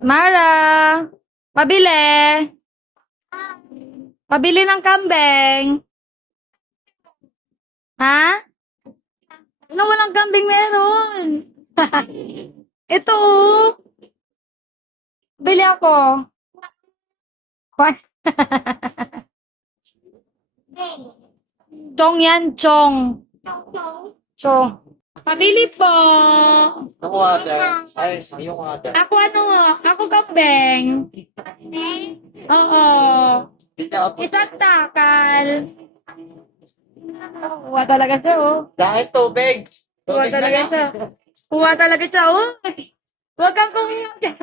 Mara, pabili. Pabili ng kambing. Ha? Ano walang kambing meron? Ito, oh. Bili ako. What? Chong yan, chong. Chong. Pabili po. Ako ate. Ay, yung ate. Ako ano, ako kambing. Oo. Isang takal. Kuha talaga siya, oh. Dahil tubig. Kuha Tubig na talaga lang. siya. Kuha talaga siya, oh. Huwag kang kumiyak dyan.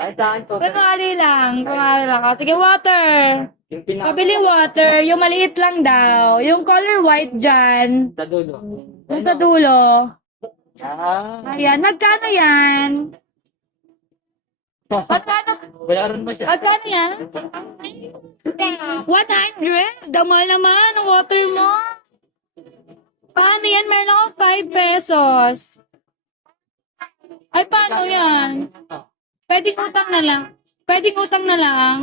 Ay, dahil tubig. Kunwari lang. Kunwari lang. Oh, sige, water. Yung pinaka- Pabili water. Yung maliit lang daw. Yung color white dyan. Sa dulo. Yung sa dulo. Ah. Ayan. Magkano yan? Magkano? Wala rin ba siya? Magkano yan? 100? Damal naman ang water mo. Paano yan? Meron akong 5 pesos. Ay, paano yan? Pwedeng utang na lang. Pwedeng utang na lang.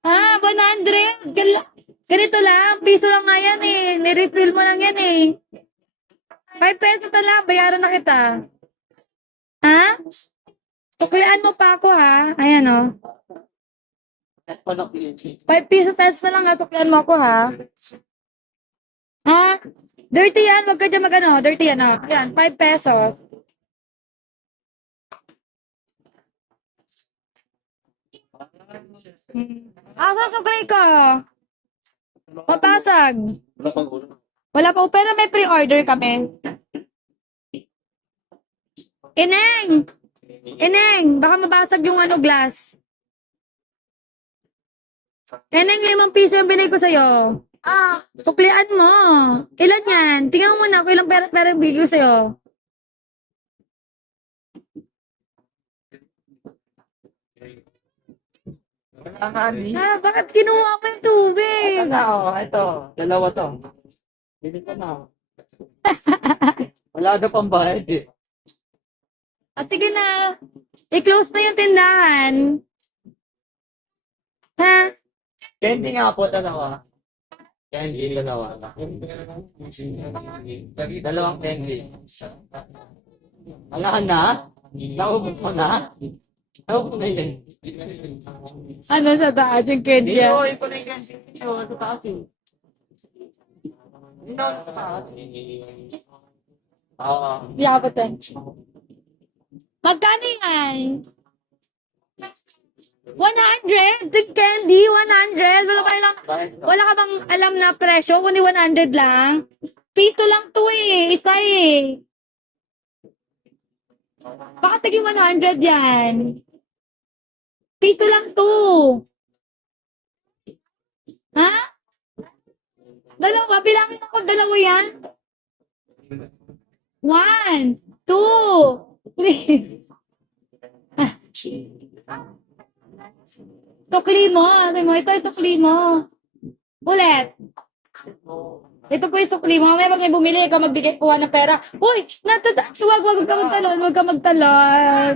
Ah, 100. Ganito lang. Piso lang nga yan eh. Nirefill mo lang yan eh. 5 pesos na lang. Bayaran na kita. Ha? Suklian mo pa ako ha. Ayan o. 5 pesos na lang ha. Suklian mo ako ha. Ha? Dirty yan. Huwag ka dyan mag-ano. Dirty yan o. Ayan, 5 pesos. Asa sukli ko? Mapasag. Wala pa. Pero may pre-order kami. Ineng! Ineng! Baka mabasag yung ano glass. Ineng, 5 piso yung binay ko sa'yo. Suklian mo. Ilan yan? Tingnan mo muna kung ilang pera yung bigay ko sa'yo. Bakit kinuha mo yung tubig? Ito na, oh. Ito. Dalawa to. Bili ko na. Wala na pang bayad eh. Sige na. I-close na yung tindahan. Ha? Candy nga po, dalawa. Candy, dalawa. Dalawang candy. Wala na? Naubos mo na? Naubos na yun. Ano sa taas yung candy? Dito, ito na yung candy. Ito, sa taas yun. Dito, sa taas. Oo. Yapat eh. Magkano yan? 100? The candy? 100? Wala ka bang alam na presyo? Kundi 100 lang? Pito lang to eh. Ika eh. Bakit tiging 100 yan? Pito lang to. Ha? Dalawa? Bilangin ako dalawa yan? 1, 2, 3. Tukli mo. Ito tukli mo. Ulit. Ito po yung sukli mo. May mga bumili ka, magbigay kuha ng pera. Uy! Wag ka magtalon. Huwag ka magtalon.